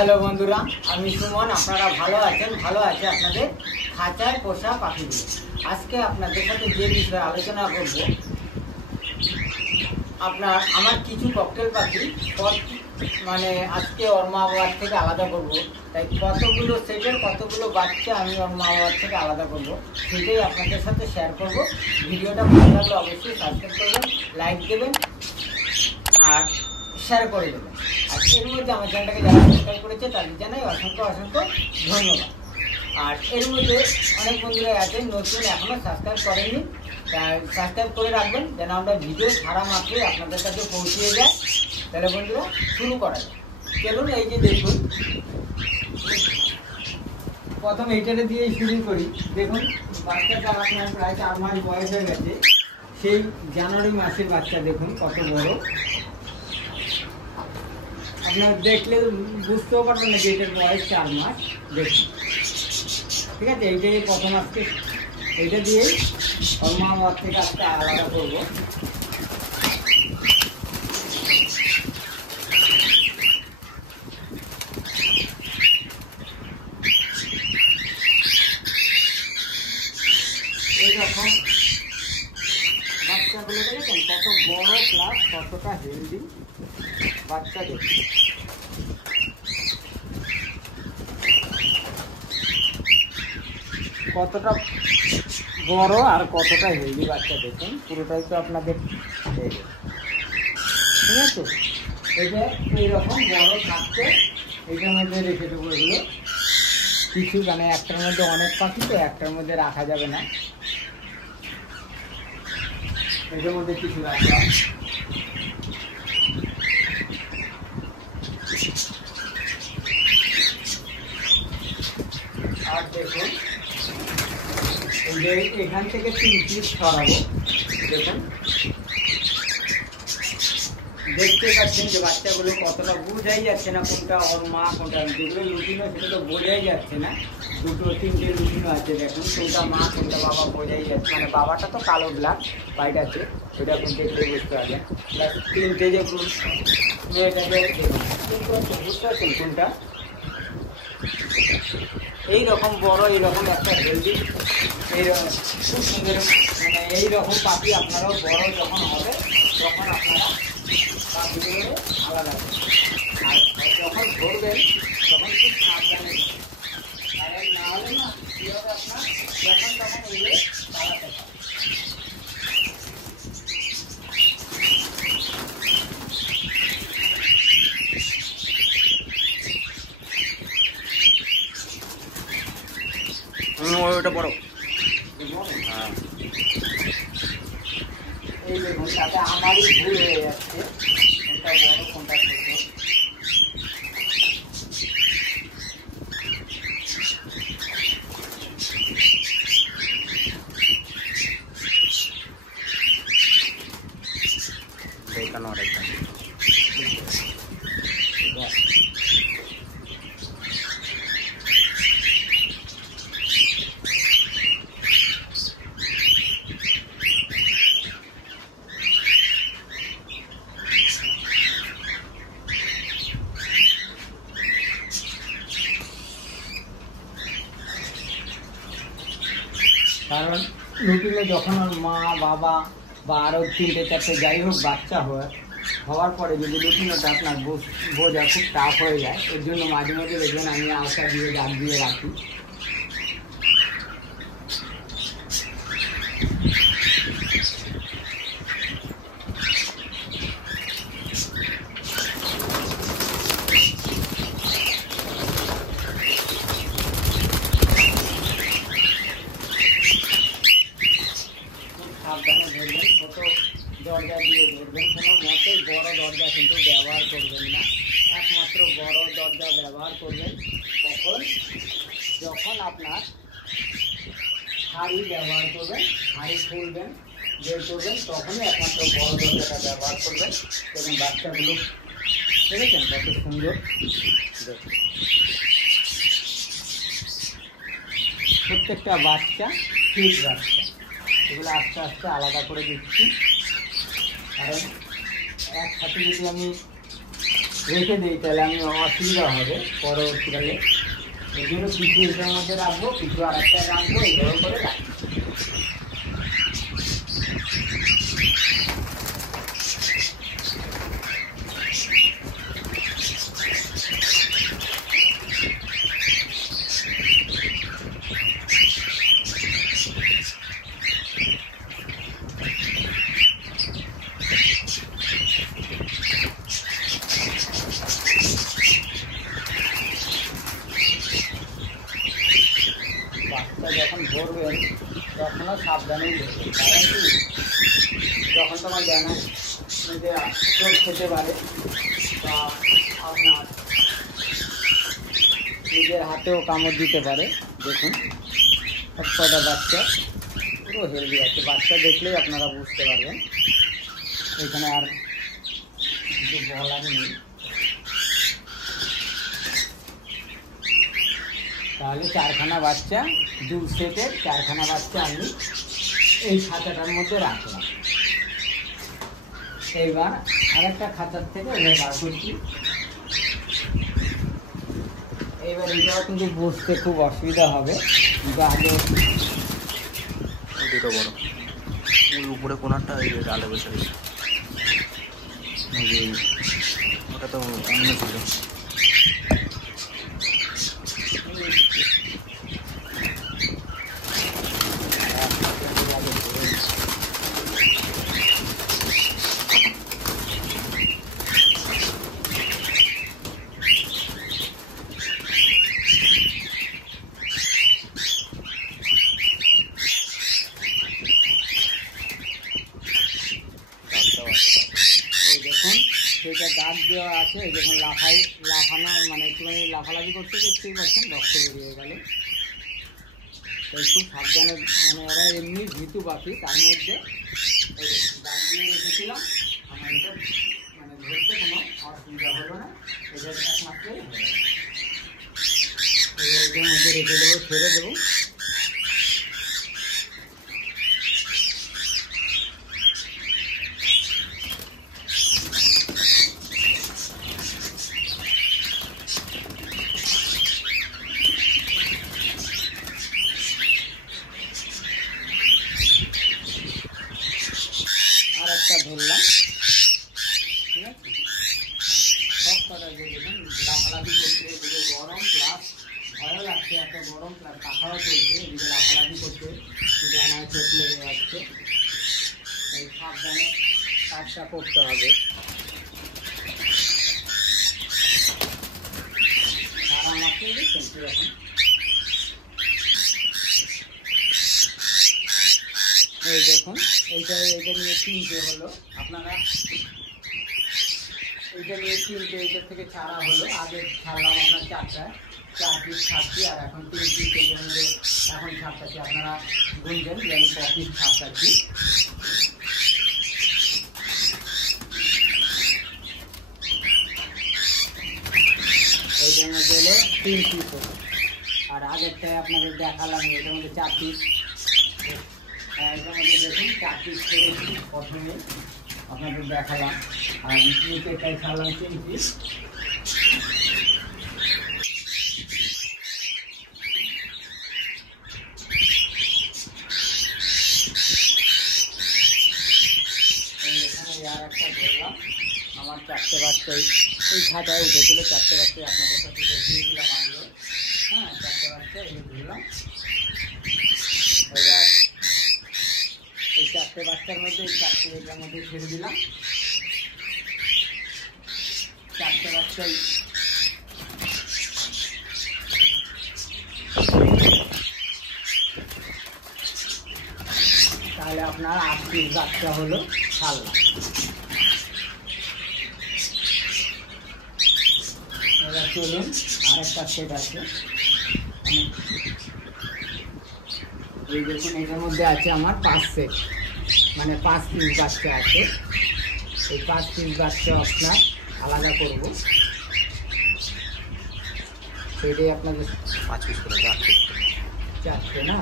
Hello বন্ধুরা, আমি সুমন। আপনারা ভালো আছেন? ভালো আছে আপনাদের খাঁচায় পোষা পাখিগুলো। আজকে আপনাদের সাথে যে বিষয়ে আলোচনা করব, আমার কিছু ককটেল পাখি মানে আজকে ওর মা বাবার থেকে আলাদা করব। তাই কতগুলো সেটের কতগুলো বাচ্চা আমি ওর মা বাবার থেকে আলাদা করব, সেটাই আপনাদের সাথে শেয়ার করব। ভিডিওটা ভালো লাগলে অবশ্যই সাবস্ক্রাইব করবেন, লাইক দেবেন আর শেয়ার করে দেবেন। আর এর মধ্যে আমার চ্যানেলটাকে যারা সাবস্ক্রাইব করেছে তাদের জানাই অসংখ্য অসংখ্য ধন্যবাদ। আর এর মধ্যে অনেক বন্ধুরা আছেন নতুন, এখনও সাবস্ক্রাইব করেননি, সাবস্ক্রাইব করে রাখবেন যেন আমরা ভিডিও ছাড়া মাত্রই আপনাদের কাছে পৌঁছে যায়। তাহলে বন্ধুরা শুরু করা যায়। চলুন, এই যে দেখুন, প্রথম এইটারে দিয়েই শুরু করি। দেখুন, বাচ্চাটা আপনার প্রায় 4 মাস বয়স হয়ে গেছে। সেই জানুয়ারি মাসের বাচ্চা দেখুন কত বড়। আপনার দেখলে বুঝতেও পারবেন না যে এটার বয়স 4 মাস। দেখুন, ঠিক আছে। এইটাই প্রথম আজকে এইটা দিয়েই ওর মা বাবার থেকে আজকে আলাদা করবো। এইরকম বাচ্চাগুলো দেখেছেন কত বড় প্লাস কতটা হেলদি বাচ্চা। দেখুন, কতটা বড় আর কতটা হেলদি বাচ্চা। দেখুন, পুরোটাই তো আপনাদের ঠিক আছে। এটা এইরকম বড় থাকতে এইটার মধ্যে রেখে দেবো। এগুলো কিছু মানে একটার মধ্যে অনেক পাখি, তো একটার মধ্যে রাখা যাবে না, এটার মধ্যে কিছু রাখা। আর দেখুন, এখান থেকে 3 পিস ছড়াবো। দেখুন, দেখতে পাচ্ছেন যে বাচ্চাগুলো কতটা বোঝাই যাচ্ছে না কোনটা ওর মা কোনটা। যেগুলো লুটিনো সেটা তো বোঝাই যাচ্ছে না। 2-3টে লুটিনো আছে। দেখুন, কোনটা মা কোনটা বাবা বোঝাই যাচ্ছে। মানে বাবাটা তো কালো ব্ল্যাক হোয়াইট আছে, ওইটা আপনি দেখলে বুঝতে পারবেন। প্লাস 3টে যে মেয়েটাকে দেখুন, বুঝতে পারছেন কোনটা। এইরকম বড়, এইরকম একটা হেলদি, এইরকম খুব সুন্দর মানে এইরকম পাখি আপনারাও বড় যখন হবে তখন আপনারা পাখিগুলো আলাদা করবেন। আর যখন ধরবেন তখন খুব সাবধানে, কারণ না হলে না কী হবে, আপনার যখন তখন এগুলো পালাতে পারে। ওটা বড়। এই দেখুন, তাতে আমারই ভুল হয়ে যাচ্ছে কোনটা বড় কোনটা ছোট। এখানে অনেকটা কারণ লুটিনে যখন ওর মা বাবা বা আরও 3টে-4টে যাই হোক বাচ্চা হওয়ার পরে যদি লুটিনোটা আপনার বোঝা খুব টাফ হয়ে যায়, এর জন্য মাঝে মাঝে দেখবেন আমি আওতা দিয়ে ডাক দিয়ে রাখি। সাবধানে ধরবেন, ছোট দরজা দিয়ে ধরবেন। কোনো মতেই বড় দরজা কিন্তু ব্যবহার করবেন না। একমাত্র বড় দরজা ব্যবহার করবেন যখন আপনার হাঁড়ি ব্যবহার করবেন, হাঁড়ি খুলবেন বের করবেন, তখনই একমাত্র বড় দরজাটা ব্যবহার করবেন। এবং বাচ্চাগুলো দেখেছেন কত সুন্দর। প্রত্যেকটা বাচ্চা ঠিক বাচ্চা। এগুলো আস্তে আস্তে আলাদা করে দিচ্ছি, কারণ একসাথে যদি আমি রেখে দিই, তাহলে আমি অসুবিধা হবে পরবর্তীকালে। এই জন্য কিছু এটার মধ্যে রাখবো, কিছু আর একটা রাখবো, এইভাবে করে রাখবো। বাচ্চা যখন ধরবেন তখনও সাবধানেই ধরবেন, কারণ কি যখন তোমার জানা নিজের চোখ খেতে পারে বা আপনার নিজের হাতেও কামড় দিতে পারে। দেখুন সব কটা বাচ্চা পুরো হেলদি আছে, বাচ্চা দেখলেই আপনারা বুঝতে পারবেন। এখানে আর কিছু বলার নেই। তাহলে 4খানা বাচ্চা, 2 সেটের 4খানা বাচ্চা আমি এই খাঁচাটার মধ্যে রাখলাম। এইবার আরেকটা খাঁচার থেকে এবার বার করছি। এইবার এটাও কিন্তু বুঝতে খুব অসুবিধা হবে, কিন্তু আগে দুটো বড়, ওই উপরে কোনারটা এই ডালে বসে রয়েছে, ওটা তো অন্য ছিল। দেখুন সেটা দাগ দেওয়া আছে, এই দেখুন লাফানো মানে একটুখানি লাফালাফি করতে দেখতেই পাচ্ছেন, রক্ত বেরিয়ে গেল। তাই খুব সাবধানে, মানে ওরা এমনি ভীতু পাখি, তার মধ্যে দাগ দিয়ে রেখেছিলাম। আমার এটা মানে ধরতে কোনো অসুবিধা হলো না, এটা একমাত্রই হয়ে গেল। এটার মধ্যে রেখে দেবো, ছেড়ে দেবো। ধরলাম, ঠিক আছে। সব কটা দেখুন লাফালাফি করছে, এদিকে গরম প্লাস ভয়ও লাগছে, এত গরম প্লাস কাঁথাও চলছে, এদিকে লাফালাফি করছে, জানায় চোখ লেগে যাচ্ছে। তাই সাবধানে কাজটা করতে হবে। আর আমাকে দেখছেন কিরকম এই দেখুন, এইটা নিয়ে 3টে হলো। আপনারা এইটা নিয়ে 3টে, এইটার থেকে ছাড়া হলো। আগে ছাড়লাম আপনার 4 পিস ছাড়ছি, আর এখন 3 পিস এই জন্য এখন ছাড়তাছি। আপনারা গুনবেন যে আমি 6 পিস ছাড়তাছি। এইটার মধ্যে হলো 3 পিস হলো, আর আগেরটায় আপনাদের দেখালাম এটার মধ্যে 4 পিস। এটার মধ্যে দেখুন 4 পিস করেছি, প্রথমে আপনাদের দেখালাম। আর নিচেরটাই ছাড়লাম 3 পিস। এখানে আর একটা ধরলাম, আমার 4টে বাচ্চা এই খাতায় উঠেছিল। 4টে বাচ্চাই আপনাদের সাথে দিয়েছিলাম আগে। হ্যাঁ, 4টে বাচ্চা এগুলো ধরলাম। এবার এই 4টে বাচ্চার মধ্যে এই 4টে এটার মধ্যে ছেড়ে দিলাম। 4টে বাচ্চাই তাহলে আপনার 8 পিস বাচ্চা হলো ছাড়লাম। এবার চলুন আরেকটা সেট আছে। এই দেখুন এটার মধ্যে আছে আমার 5 সেট, মানে 5 পিস বাচ্চা আছে। এই 5 পিস বাচ্চা আপনার আলাদা করব, সেটাই আপনাদের 5 পিস করে 4টে না,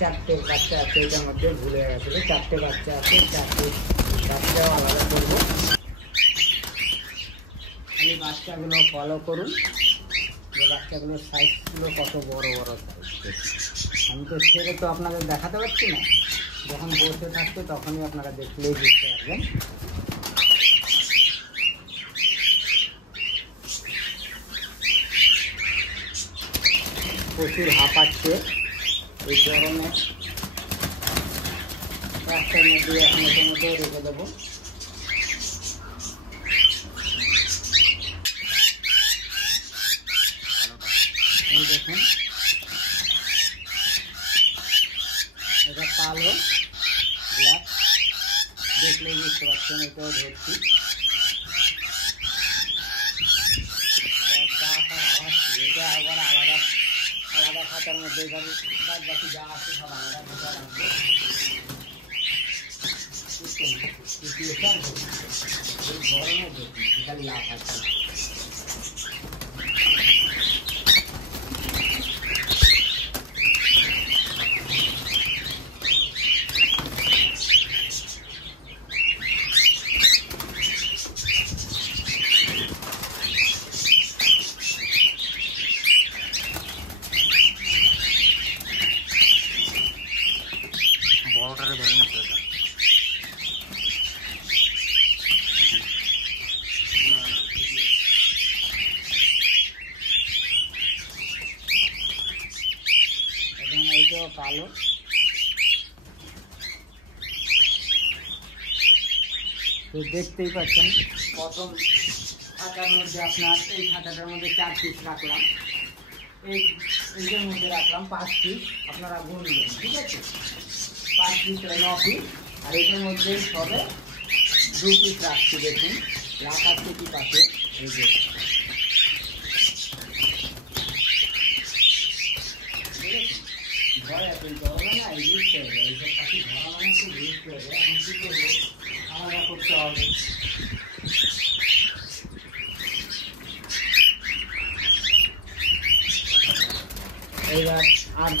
4টে বাচ্চা আছে। এটার মধ্যে ভুলে গেছিলো, 4টে বাচ্চা আছে, 4টে বাচ্চাও আলাদা করবো। খালি বাচ্চাগুলো ফলো করুন, যে বাচ্চাগুলোর সাইজগুলো কত বড় বড় সাইজ। আমি তো ছেড়ে তো আপনাদের দেখাতে পারছি না, যখন বসে থাকবে তখনই আপনারা দেখলেই বুঝতে পারবেন। প্রচুর হাঁপাচ্ছে এই গরমে। একটার মধ্যে এক মতো রেখে দেবো। এই দেখুন, এটা কালো ব্ল্যাক, দেখলেই বুঝতে পারছেন। এটাও ধরছি, এটা আবার আলাদা আলাদা খাতার মধ্যে এইভাবে বাদ বাকি যা আছে সব আলাদা খাতা রাখবো। গরমে দেখুন খালি লাভ আছে। বড়টারে ধরে নিতে হবে। এইটাও কালো, তো দেখতেই পাচ্ছেন। প্রথম খাতার মধ্যে আপনার এই খাতাটার মধ্যে 4 পিস রাখলাম, এইটার মধ্যে রাখলাম 5 পিস। আপনারা গুনবেন, ঠিক আছে? 5 পিস 9 পিস, আর এটার মধ্যে সবে 2 পিস রাখছি। দেখুন রাখাচ্ছে কি পাশে, এই যে ঘরে এখন গরমে না এই বুঝতে হবে, এইসব পাখি ধরা মানে খুব রিস্ক হয়ে যায়। এখন কী করবো, আলাদা করতে হবে। এইবার আর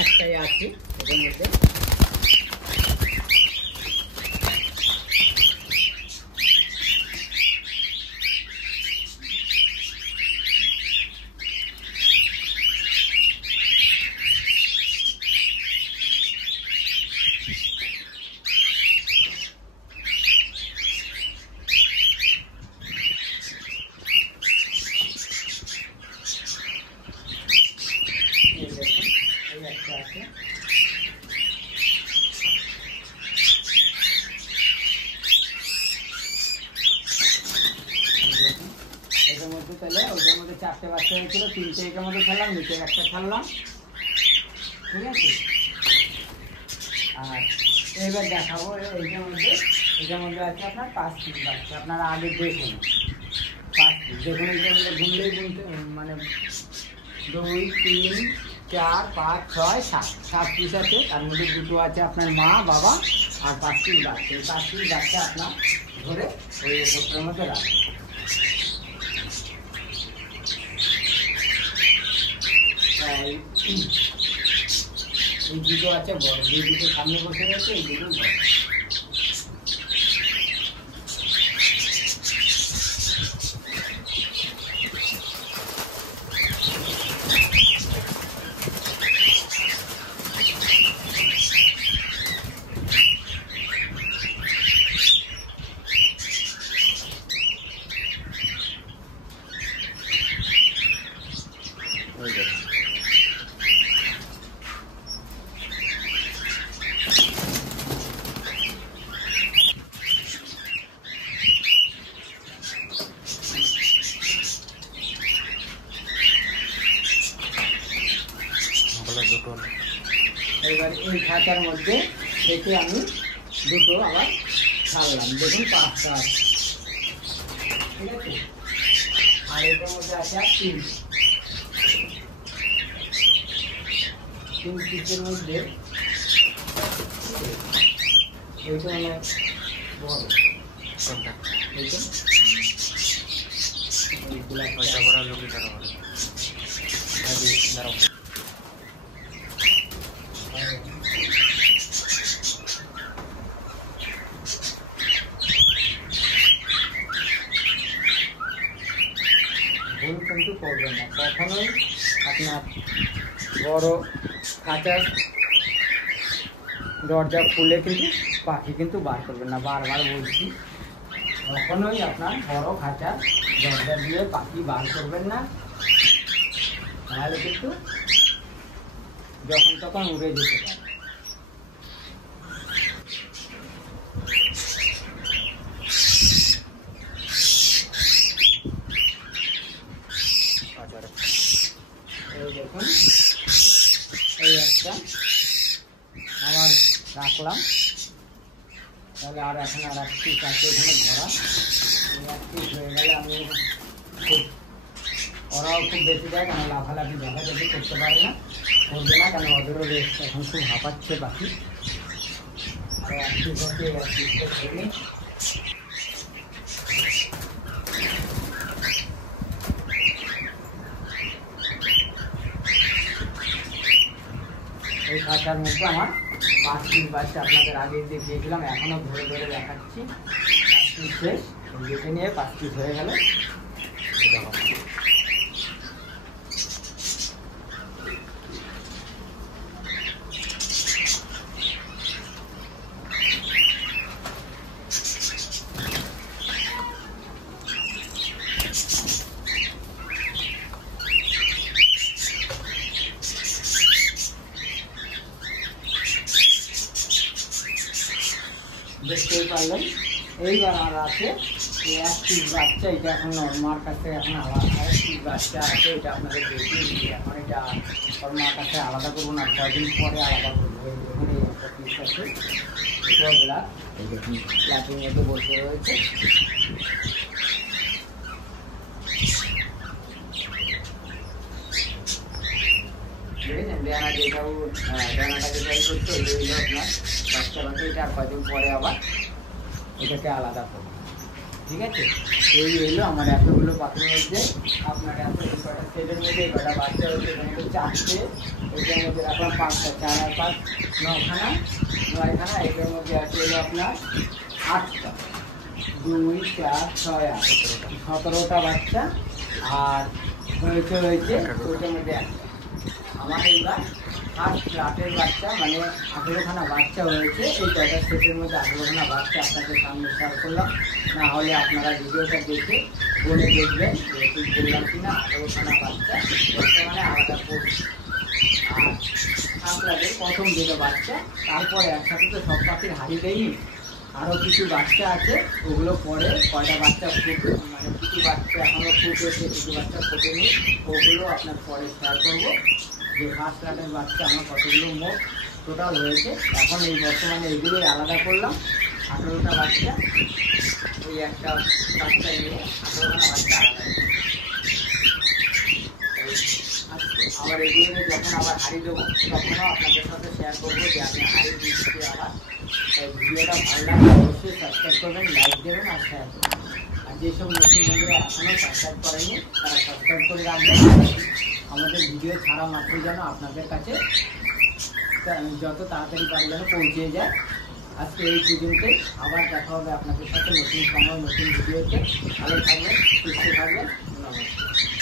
একটাই আছে এটার মধ্যে। এটার মধ্যে পেলে ওইটার মধ্যে 4টে বাচ্চা হয়েছিল, 3টে এটার মধ্যে খেলাম, নিচে একটা খেললাম, ঠিক আছে? আর এইবার দেখাবো এটার মধ্যে আছে আপনার 5 পিস বাচ্চা। আপনারা আগে দেখুন 5 পিস, দেখুন এটার মধ্যে গুনলেই গুনতে মানে 2 3 4 5 6 7 পিস আছে। তার মধ্যে 2টো আছে আপনার মা বাবা, আর 5 পিস বাচ্চা। এই 5 পিস বাচ্চা আপনার ধরে ওই ওপরের মধ্যে রাখবেন। এই দুটো আছে বড়, যে দুটো সামনে বসে রয়েছে এই দুটো বড়। এবার এই খাঁচার মধ্যে থেকে আমি 2টো আবার ছাড়লাম। দেখুন 5টা আছে, ঠিক আছে? আর এটার মধ্যে আছে আর 3 পিসের মধ্যে। এইটা মানে বড় কোনটা? এইটা এইগুলা পয়সা বড় লোকে দাঁড়াও দাঁড়াও। করবেন না, কখনোই আপনার বড় খাঁচার দরজা খুলে কিন্তু পাখি কিন্তু বার করবেন না। বারবার বলছি, কখনোই আপনার বড় খাঁচার দরজা দিয়ে পাখি বার করবেন না, তাহলে কিন্তু যখন তখন উড়ে যেতে পারে। এই দেখুন, এই একটা আবার রাখলাম, তাহলে আর এখন আর এক পিস আছে এখানে ধরা। এই এক পিস হয়ে গেলে আমি খুব, ওরাও খুব বেশি দেয়, কেন লাফালাফি ঝাঁকাঝাঁকি করতে পারে না, করবে না, কেন ওদেরও রেস্ট এখন খুব হাঁপাচ্ছে পাখি। আর এক পিস হচ্ছে, এক পিসটা খেলে এই খাঁচার মধ্যে আমার 5 পিস বাচ্চা আপনাদের আগে দেখিয়েছিলাম, এখনও ধরে ধরে দেখাচ্ছি। 5 পিস শেষ, দেখে নিয়ে 5 পিস হয়ে গেল। দেখতেই পারলেন, এইবার আর আছে এই এক পিস বাচ্চা, এটা এখন নর্মার কাছে এখন আলাদা, এক পিস বাচ্চা আছে, এটা আপনাদের দেখিয়ে দিচ্ছি। এখন এটা নর্মার কাছে আলাদা করবো না, কদিন পরে আলাদা করবো। এই দেখুন, এই একটা পিস আছে, এটাও ব্ল্যাক, এই দেখুন ফ্ল্যাটের মধ্যে বসে রয়েছে। দেখেছেন ডানা যেটাও, ডানাটা যেটাই করছে ওইটাই আপনার বাচ্চা বাচ্চা। এটা আর কদিন পরে আবার এটাকে আলাদা করবো, ঠিক আছে। এই হলো আমার এতগুলো পাখির মধ্যে, আপনার এত কটা সেটের মধ্যে কটা বাচ্চা হচ্ছে, এখানে 4টে, এটার মধ্যে রাখলাম 5টা, 4 আর 5 9খানা, 9খানা। এটার মধ্যে আছে হলো আপনার 8টা, 2 4 6 8 17টা বাচ্চা। আর হয়েছে ওইটার মধ্যে একটা। আমার এইবার ফার্স্ট লাটের বাচ্চা, মানে 18খানা বাচ্চা হয়েছে। এই কয়টা সেটের মধ্যে 18খানা বাচ্চা আপনাদের সামনে শেয়ার করলাম। না হলে আপনারা ভিডিওটা দেখে বলে দেখবেন যে ঠিক বললাম কিনা। 18খানা বাচ্চা বর্তমানে আলাদা করছি। আর আপনাদের প্রথম যেটা বাচ্চা, তারপরে একসাথে তো সব পাখির হারিয়ে দেয়নি, আরও কিছু বাচ্চা আছে, ওগুলো পরে কয়টা বাচ্চা ফুটে, মানে কিছু বাচ্চা এখনও ফুটেছে, কিছু বাচ্চা ফোটেনি, ওগুলো আপনার পরে শেয়ার করবো। যে ফার্স্ট লাটের বাচ্চা আমার কতগুলো মোট টোটাল হয়েছে। এখন এই বর্তমানে এগুলোই আলাদা করলাম, 18টা বাচ্চা, ওই একটা বাচ্চা নিয়ে 18খানা বাচ্চা আলাদা। আবার এগুলোকে যখন আবার হারিয়ে দেবো, তখনও আপনাদের সাথে শেয়ার করবো যে আমি হারিয়ে দিচ্ছি আবার। তাই ভিডিওটা ভালো লাগলে অবশ্যই সাবস্ক্রাইব করবেন, লাইক দেবেন আর শেয়ার করবেন। আর যেসব নতুন বন্ধুরা এখনও সাবস্ক্রাইব করেনি, তারা সাবস্ক্রাইব করে রাখবেন। আমাদের ভিডিও ছাড়া মাত্র যেন আপনাদের কাছে যত তাড়াতাড়ি পারে যেন পৌঁছে যায়। আজকে এই পর্যন্ত, আবার দেখা হবে আপনাদের সাথে নতুন সময় নতুন ভিডিওতে। ভালো থাকবেন, সুস্থ থাকবেন, নমস্কার।